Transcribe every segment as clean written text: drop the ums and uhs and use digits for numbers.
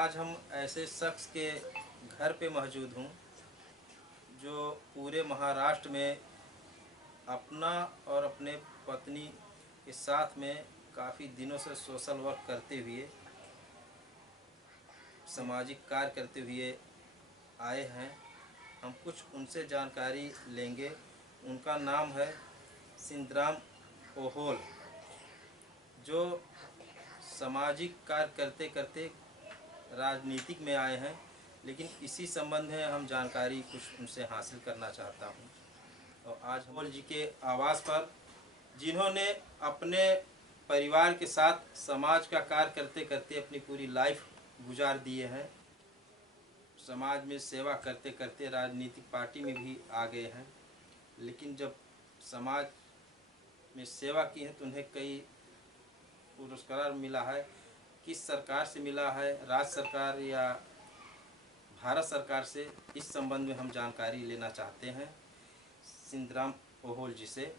आज हम ऐसे शख्स के घर पे मौजूद हूँ जो पूरे महाराष्ट्र में अपना और अपने पत्नी के साथ में काफ़ी दिनों से सोशल वर्क करते हुए, सामाजिक कार्य करते हुए आए हैं। हम कुछ उनसे जानकारी लेंगे। उनका नाम है सिंधराम ओहोल, जो सामाजिक कार्य करते करते राजनीतिक में आए हैं। लेकिन इसी संबंध में हम जानकारी कुछ उनसे हासिल करना चाहता हूं। और आज ओहोल जी के आवास पर, जिन्होंने अपने परिवार के साथ समाज का कार्य करते करते अपनी पूरी लाइफ गुजार दिए हैं, समाज में सेवा करते करते राजनीतिक पार्टी में भी आ गए हैं। लेकिन जब समाज में सेवा की है तो उन्हें कई पुरस्कार मिला है। किस सरकार से मिला है, राज्य सरकार या भारत सरकार से, इस संबंध में हम जानकारी लेना चाहते हैं सिंधराम ओहोल जी से।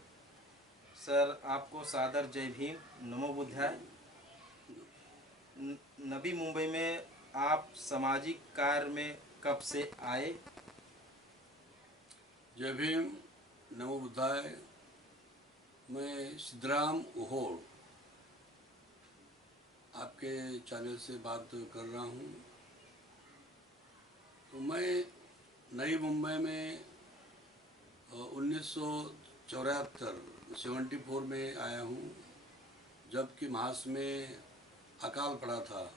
सर, आपको सादर जय भीम, नमो बुद्धाय। नवी मुंबई में आप सामाजिक कार्य में कब से आए? जय भीम, नमो बुद्धाय। मैं सिद्धराम ओहोल आपके चैनल से बात कर रहा हूँ। तो मैं नई मुंबई में 1974 में आया हूँ, जबकि महाराष्ट्र में अकाल पड़ा था।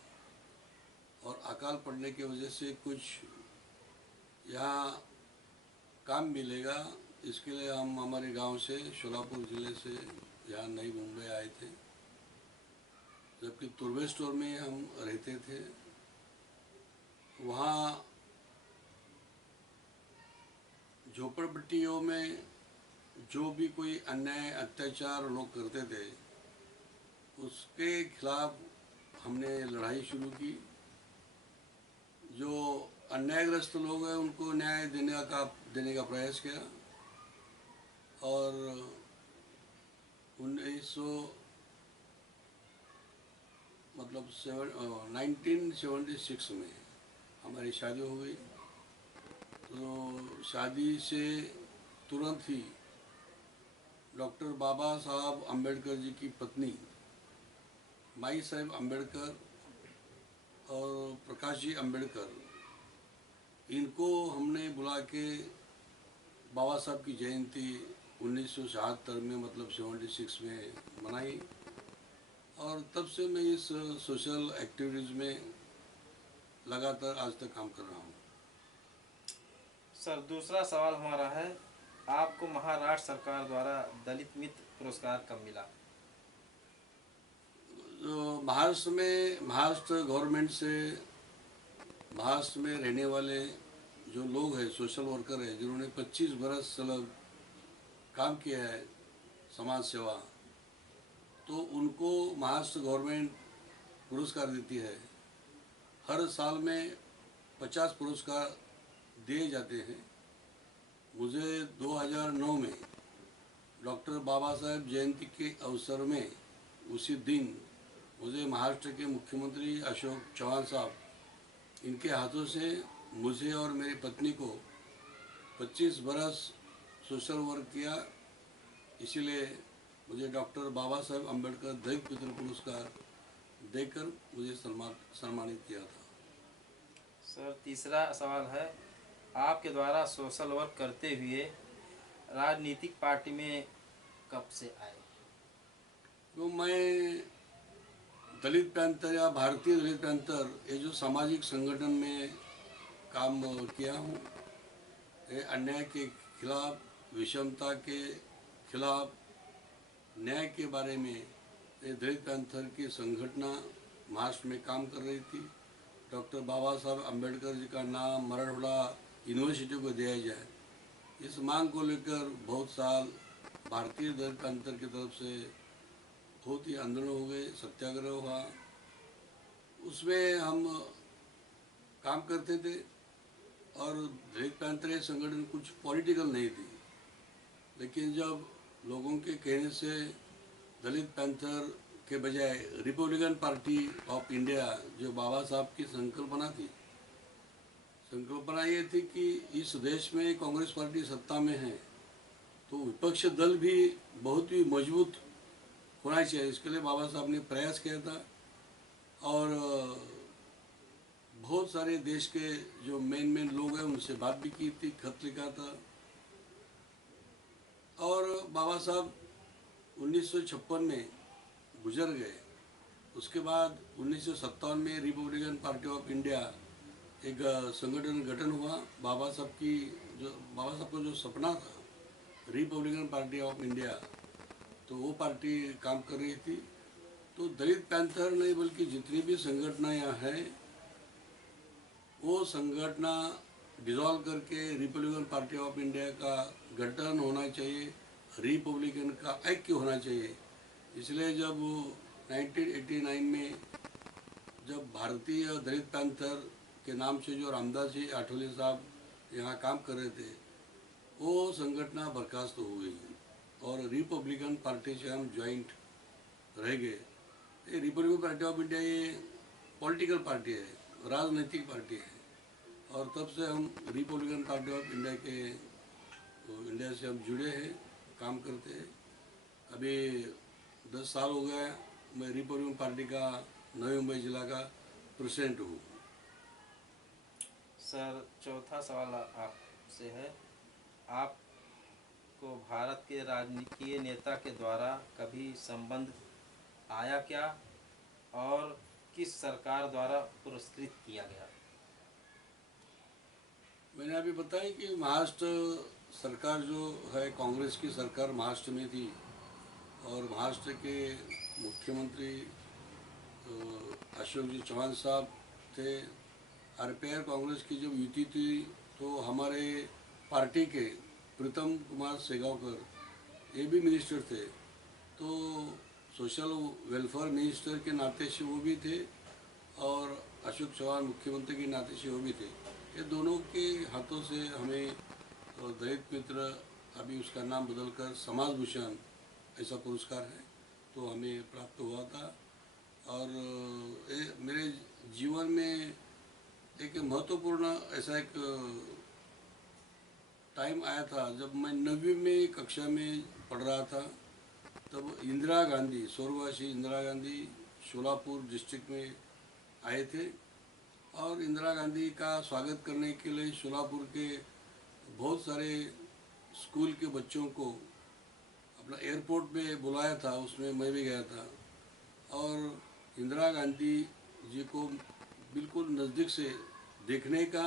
और अकाल पड़ने की वजह से कुछ यहाँ काम मिलेगा, इसके लिए हम हमारे गांव से, शोलापुर ज़िले से यहाँ नई मुंबई आए थे। जबकि तुर्बे स्टोर में हम रहते थे। वहाँ झोपड़पट्टियों में जो भी कोई अन्याय अत्याचार लोग करते थे, उसके खिलाफ हमने लड़ाई शुरू की। जो अन्यायग्रस्त लोग हैं उनको न्याय देने का प्रयास किया। और 1976 में हमारी शादी हो गई। तो शादी से तुरंत ही डॉक्टर बाबा साहब अम्बेडकर जी की पत्नी माई साहब अम्बेडकर और प्रकाश जी अम्बेडकर, इनको हमने बुला के बाबा साहब की जयंती 1977 में, मतलब 76 में मनाई। और तब से मैं इस सोशल एक्टिविटीज़ में लगातार आज तक काम कर रहा हूँ। सर, दूसरा सवाल हमारा है, आपको महाराष्ट्र सरकार द्वारा दलित मित्र पुरस्कार कब मिला? महाराष्ट्र गवर्नमेंट से, महाराष्ट्र में रहने वाले जो लोग हैं, सोशल वर्कर हैं, जिन्होंने 25 बरस काम किया है समाज सेवा, तो उनको महाराष्ट्र गवर्नमेंट पुरस्कार देती है। हर साल में 50 पुरस्कार दिए जाते हैं। मुझे 2009 में डॉक्टर बाबा साहेब जयंती के अवसर में, उसी दिन मुझे महाराष्ट्र के मुख्यमंत्री अशोक चव्हाण साहब, इनके हाथों से मुझे और मेरी पत्नी को 25 बरस सोशल वर्क किया, इसीलिए मुझे डॉक्टर बाबा साहेब अम्बेडकर दलित मित्र पुरस्कार देकर मुझे सम्मानित किया था। सर, तीसरा सवाल है, आपके द्वारा सोशल वर्क करते हुए राजनीतिक पार्टी में कब से आए? तो मैं दलित पैंथर या भारतीय दलित पैंथर, ये जो सामाजिक संगठन में काम किया हूँ, ये अन्याय के खिलाफ, विषमता के खिलाफ, न्याय के बारे में ये दलित पैंथर की संगठना महाराष्ट्र में काम कर रही थी। डॉक्टर बाबा साहब अम्बेडकर जी का नाम मराठवाड़ा यूनिवर्सिटी को दिया जाए, इस मांग को लेकर बहुत साल भारतीय दलित पैंथर की तरफ से बहुत ही आंदोलन हो गए, सत्याग्रह हुआ। उसमें हम काम करते थे। और दलित पैंथर संगठन कुछ पॉलिटिकल नहीं थी, लेकिन जब लोगों के कहने से दलित पैंथर के बजाय रिपब्लिकन पार्टी ऑफ इंडिया, जो बाबा साहब की संकल्पना थी, संकल्पना ये थी कि इस देश में कांग्रेस पार्टी सत्ता में है तो विपक्ष दल भी बहुत ही मजबूत होना चाहिए। इसके लिए बाबा साहब ने प्रयास किया था और बहुत सारे देश के जो मेन लोग हैं उनसे बात भी की थी, खत लिखा था। और बाबा साहब 1956 में गुजर गए। उसके बाद 1957 में रिपब्लिकन पार्टी ऑफ इंडिया एक संगठन गठन हुआ। बाबा साहब का जो सपना था रिपब्लिकन पार्टी ऑफ इंडिया, तो वो पार्टी काम कर रही थी। तो दलित पैंथर नहीं बल्कि जितनी भी संगठना यहाँ है वो संगठना डिसॉल्व करके रिपब्लिकन पार्टी ऑफ इंडिया का गठन होना चाहिए, रिपब्लिकन का ऐक्य होना चाहिए। इसलिए जब 1989 में जब भारतीय दलित पैंथर के नाम से जो रामदास जी आठवले साहब यहाँ काम कर रहे थे, वो संगठना बर्खास्त हो गई और रिपब्लिकन पार्टी से हम ज्वाइंट रह गए। ये रिपब्लिकन पार्टी ऑफ इंडिया ये पॉलिटिकल पार्टी है, राजनीतिक पार्टी है, और तब से हम रिपब्लिकन पार्टी ऑफ इंडिया से हम जुड़े हैं, काम करते हैं। अभी 10 साल हो गए मैं रिपब्लिकन पार्टी का नवी मुंबई जिला का प्रेसिडेंट हूँ। सर, चौथा सवाल आपसे है, आपको भारत के राजनीतिक नेता के द्वारा कभी संबंध आया क्या और किस सरकार द्वारा पुरस्कृत किया गया? मैंने अभी बताया कि महाराष्ट्र सरकार जो है कांग्रेस की सरकार महाराष्ट्र में थी और महाराष्ट्र के मुख्यमंत्री अशोक जी चौहान साहब थे। आरपीआई कांग्रेस की जब युति थी तो हमारे पार्टी के प्रीतम कुमार सेगावकर ये भी मिनिस्टर थे, तो सोशल वेलफेयर मिनिस्टर के नाते से वो भी थे और अशोक चौहान मुख्यमंत्री के नाते से वो भी थे। ये दोनों के हाथों से हमें दलित मित्र, अभी उसका नाम बदलकर समाज भूषण ऐसा पुरस्कार है, तो हमें प्राप्त हुआ था। और मेरे जीवन में एक महत्वपूर्ण ऐसा एक टाइम आया था जब मैं 9वीं में कक्षा में पढ़ रहा था। तब इंदिरा गांधी, स्वर्गवासी इंदिरा गांधी शोलापुर डिस्ट्रिक्ट में आए थे और इंदिरा गांधी का स्वागत करने के लिए शोलापुर के बहुत सारे स्कूल के बच्चों को अपना एयरपोर्ट में बुलाया था, उसमें मैं भी गया था। और इंदिरा गांधी जी को बिल्कुल नज़दीक से देखने का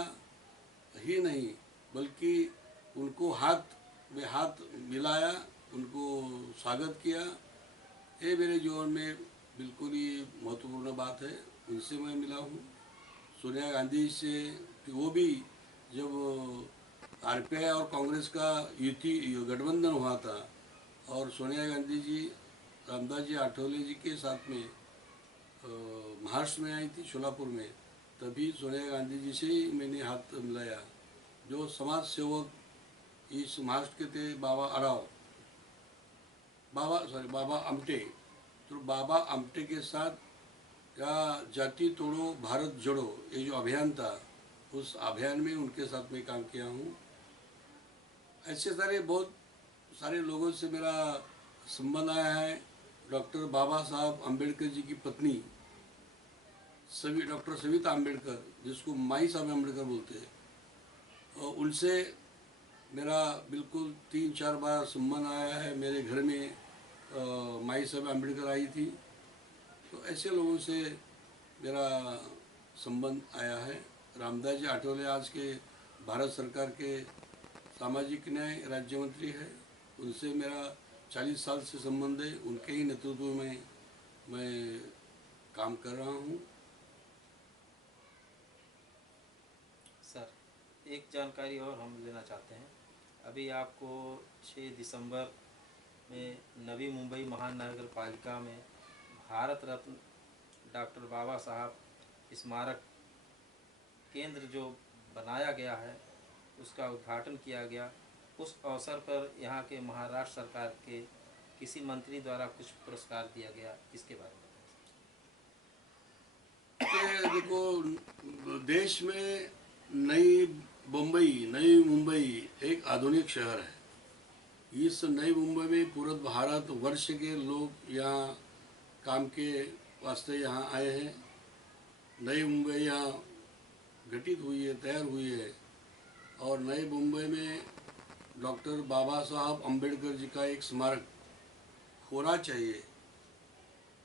ही नहीं बल्कि उनको हाथ में हाथ मिलाया, उनको स्वागत किया। ये मेरे जीवन में बिल्कुल ही महत्वपूर्ण बात है। उनसे मैं मिला हूँ। सोनिया गांधी से वो भी जब आरपीआई और कांग्रेस का युति गठबंधन हुआ था और सोनिया गांधी जी रामदास जी आठवले जी के साथ में महाराष्ट्र में आई थी शोलापुर में, तभी सोनिया गांधी जी से ही मैंने हाथ मिलाया। जो समाज सेवक इस महाराष्ट्र के थे बाबा आमटे, तो बाबा आमटे के साथ या जाति तोड़ो भारत जोड़ो ये जो अभियान था, उस अभियान में उनके साथ में काम किया हूँ। ऐसे बहुत सारे लोगों से मेरा संबंध आया है। डॉक्टर बाबा साहब अम्बेडकर जी की पत्नी डॉक्टर सविता अम्बेडकर, जिसको माई साहब अम्बेडकर बोलते हैं, और उनसे मेरा बिल्कुल 3-4 बार संबंध आया है। मेरे घर में माई साहब अम्बेडकर आई थी, तो ऐसे लोगों से मेरा संबंध आया है। रामदास जी आठवले आज के भारत सरकार के सामाजिक न्याय राज्य मंत्री है, उनसे मेरा 40 साल से संबंध है। उनके ही नेतृत्व में मैं काम कर रहा हूँ। सर, एक जानकारी और हम लेना चाहते हैं। अभी आपको 6 दिसंबर में नवी मुंबई महानगर पालिका में भारत रत्न डॉक्टर बाबा साहब स्मारक केंद्र जो बनाया गया है उसका उद्घाटन किया गया। उस अवसर पर यहाँ के महाराष्ट्र सरकार के किसी मंत्री द्वारा कुछ पुरस्कार दिया गया, इसके बारे में कि देखो, देश में नई नई मुंबई एक आधुनिक शहर है। इस नई मुंबई में पूरे भारत वर्ष के लोग यहाँ काम के वास्ते यहाँ आए हैं। नई मुंबई यहाँ गठित हुई है, तैयार हुई है। और नई मुंबई में डॉक्टर बाबा साहब अम्बेडकर जी का एक स्मारक होना चाहिए।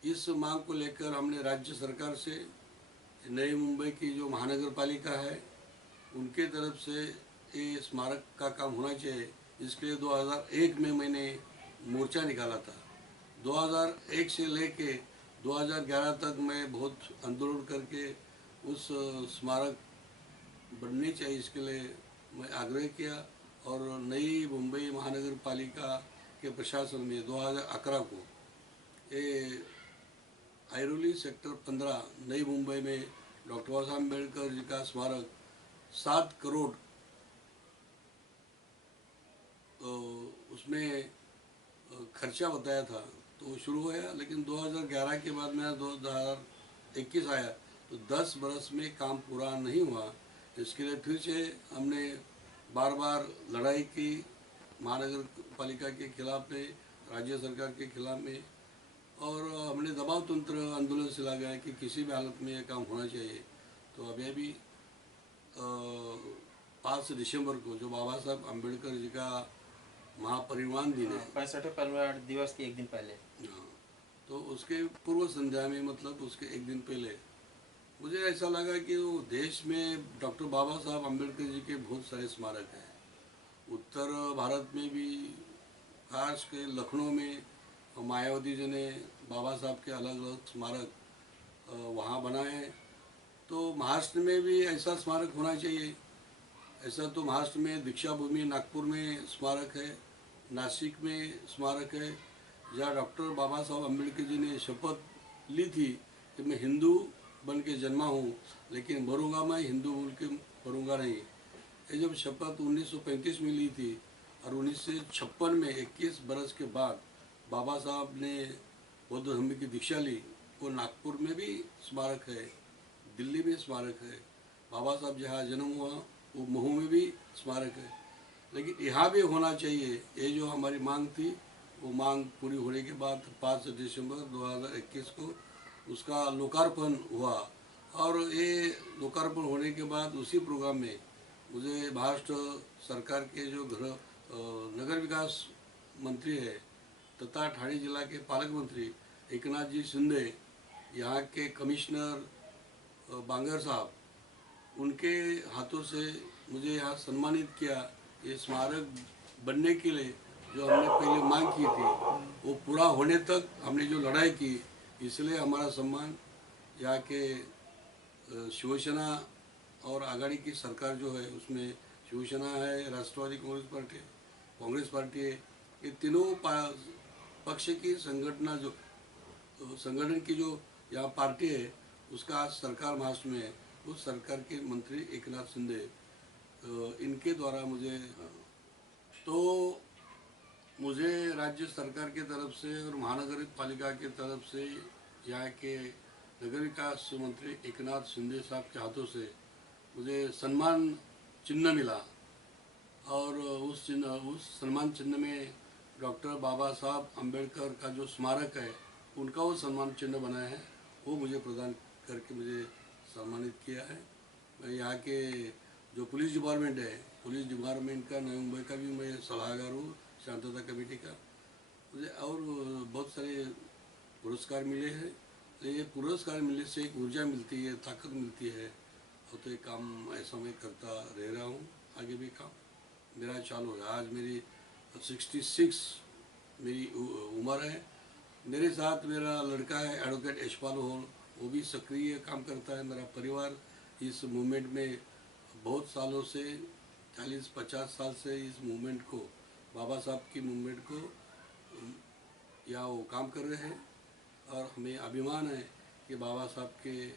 इस मांग को लेकर हमने राज्य सरकार से, नई मुंबई की जो महानगर पालिका है उनके तरफ से ये स्मारक का काम होना चाहिए। इसके लिए 2001 में मैंने मोर्चा निकाला था। 2001 से लेके 2011 तक मैं बहुत आंदोलन करके उस स्मारक बनने चाहिए, इसके लिए मैं आग्रह किया। और नई मुंबई महानगर पालिका के प्रशासन में 2011 को ये आइरोली सेक्टर 15 नई मुंबई में डॉक्टर बाबा साहब अम्बेडकर जी का स्मारक 7 करोड़ उसमें खर्चा बताया था, तो शुरू हुआ। लेकिन 2011 के बाद में 2021 आया तो 10 बरस में काम पूरा नहीं हुआ। इसके लिए फिर से हमने बार बार लड़ाई की महानगर पालिका के खिलाफ में, राज्य सरकार के खिलाफ में। और हमने दबाव तंत्र आंदोलन से लगाया कि किसी भी हालत में ये काम होना चाहिए। तो अभी 5 दिसंबर को जो बाबा साहब अम्बेडकर जी का महापरिनिर्वाण दिन है, 65वें परिनिर्वाण दिवस के एक दिन पहले, हाँ, तो उसके पूर्व संध्या में, मतलब उसके एक दिन पहले मुझे ऐसा लगा कि वो देश में डॉक्टर बाबा साहब अम्बेडकर जी के बहुत सारे स्मारक हैं। उत्तर भारत में भी, खास के लखनऊ में मायावती जी ने बाबा साहब के अलग अलग स्मारक वहाँ बनाए हैं। तो महाराष्ट्र में भी ऐसा स्मारक होना चाहिए। ऐसा तो महाराष्ट्र में दीक्षा भूमि नागपुर में स्मारक है, नासिक में स्मारक है, जहाँ डॉक्टर बाबा साहब अम्बेडकर जी ने शपथ ली थी कि मैं हिंदू बन के जन्मा हूँ, लेकिन मरूंगा मैं हिंदू बोल के मरूंगा नहीं। ये जब शपथ 1935 में ली थी और 1956 में 21 बरस के बाद बाबा साहब ने बौद्ध धर्म की दीक्षा ली। वो नागपुर में भी स्मारक है, दिल्ली में स्मारक है। बाबा साहब जहाँ जन्म हुआ वो महू में भी स्मारक है। लेकिन यहाँ भी होना चाहिए। ये जो हमारी मांग थी, वो मांग पूरी होने के बाद 5 दिसंबर 2021 को उसका लोकार्पण हुआ। और ये लोकार्पण होने के बाद उसी प्रोग्राम में मुझे महाराष्ट्र सरकार के जो नगर विकास मंत्री है तथा ठाणे जिला के पालक मंत्री एकनाथ जी शिंदे, यहाँ के कमिश्नर बांगर साहब, उनके हाथों से मुझे यहाँ सम्मानित किया। ये स्मारक बनने के लिए जो हमने पहले मांग की थी वो पूरा होने तक हमने जो लड़ाई की, इसलिए हमारा सम्मान यहाँ के शिवसेना और आघाड़ी की सरकार जो है उसमें शिवसेना है, राष्ट्रवादी कांग्रेस पार्टी है, ये तीनों पक्ष की संगठन की जो यहाँ पार्टी है उसका आज सरकार महाराष्ट्र में है। उस सरकार के मंत्री एकनाथ शिंदे, इनके द्वारा मुझे राज्य सरकार की तरफ से और महानगर पालिका की तरफ से यहाँ के नगर विकास मंत्री एकनाथ शिंदे साहब के हाथों से मुझे सम्मान चिन्ह मिला। और उस सम्मान चिन्ह में डॉक्टर बाबा साहब अम्बेडकर का जो स्मारक है उनका वो सम्मान चिन्ह बनाया है, वो मुझे प्रदान करके मुझे सम्मानित किया है। मैं यहाँ के जो पुलिस डिपार्टमेंट है, पुलिस डिपार्टमेंट का नई मुंबई का भी मैं सलाहकार हूँ, शांतता कमेटी का। मुझे और बहुत सारे पुरस्कार मिले हैं। तो ये पुरस्कार मिलने से एक ऊर्जा मिलती है, ताकत मिलती है। और तो ये काम ऐसा मैं करता रह रहा हूँ, आगे भी काम मेरा चालू है। आज मेरी 66 मेरी उम्र है। मेरे साथ मेरा लड़का है एडवोकेट यशपाल होल, वो भी सक्रिय काम करता है। मेरा परिवार इस मूवमेंट में बहुत सालों से, 40-50 साल से इस मूवमेंट को, बाबा साहब की मूवमेंट को यहाँ वो काम कर रहे हैं। और हमें अभिमान है कि बाबा साहब के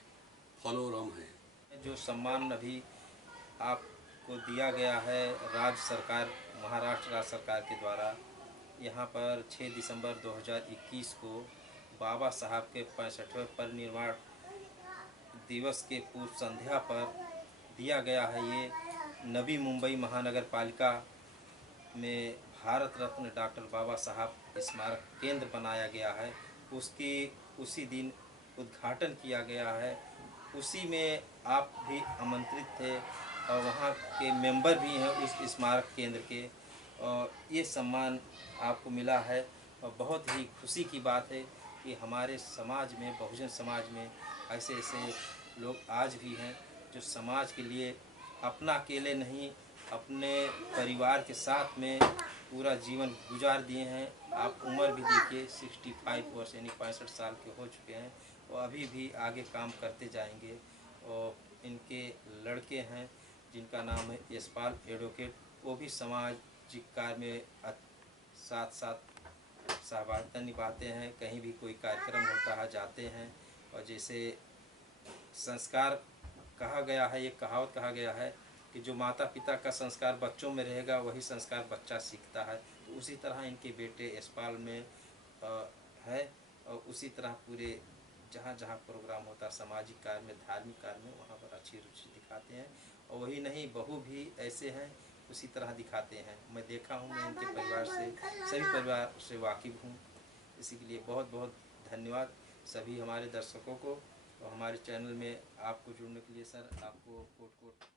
फॉलोअर हम हैं। जो सम्मान अभी आपको दिया गया है राज्य सरकार, महाराष्ट्र राज्य सरकार के द्वारा, यहाँ पर 6 दिसंबर 2021 को बाबा साहब के 65वें परिनिर्वाण दिवस के पूर्व संध्या पर दिया गया है। ये नवी मुंबई महानगर पालिका में भारत रत्न डॉक्टर बाबा साहब स्मारक केंद्र बनाया गया है। उसकी उसी दिन उद्घाटन किया गया है। उसी में आप भी आमंत्रित थे और वहाँ के मेंबर भी हैं उस स्मारक केंद्र के, और ये सम्मान आपको मिला है। और बहुत ही खुशी की बात है कि हमारे समाज में, बहुजन समाज में ऐसे ऐसे लोग आज भी हैं जो समाज के लिए अपना अकेले नहीं, अपने परिवार के साथ में पूरा जीवन गुजार दिए हैं। आप उम्र भी देखिए 65 वर्ष यानी 65 साल के हो चुके हैं और अभी भी आगे काम करते जाएंगे। और इनके लड़के हैं जिनका नाम है यशपाल एडवोकेट, वो भी सामाजिक कार्य में साथ साथ सहभागिता निभाते हैं। कहीं भी कोई कार्यक्रम होता है जाते हैं। और जैसे संस्कार कहा गया है, ये कहावत कहा गया है कि जो माता पिता का संस्कार बच्चों में रहेगा वही संस्कार बच्चा सीखता है। तो उसी तरह इनके बेटे यशपाल में है। और उसी तरह पूरे जहाँ जहाँ प्रोग्राम होता है सामाजिक कार्य में, धार्मिक कार्य में, वहाँ पर अच्छी रुचि दिखाते हैं। और वही नहीं, बहू भी ऐसे हैं, उसी तरह दिखाते हैं। मैं देखा हूँ, मैं इनके परिवार से, सभी परिवार से वाकिफ़ हूँ। इसी के लिए बहुत बहुत धन्यवाद सभी हमारे दर्शकों को और हमारे चैनल में आपको जुड़ने के लिए। सर आपको कोट कोट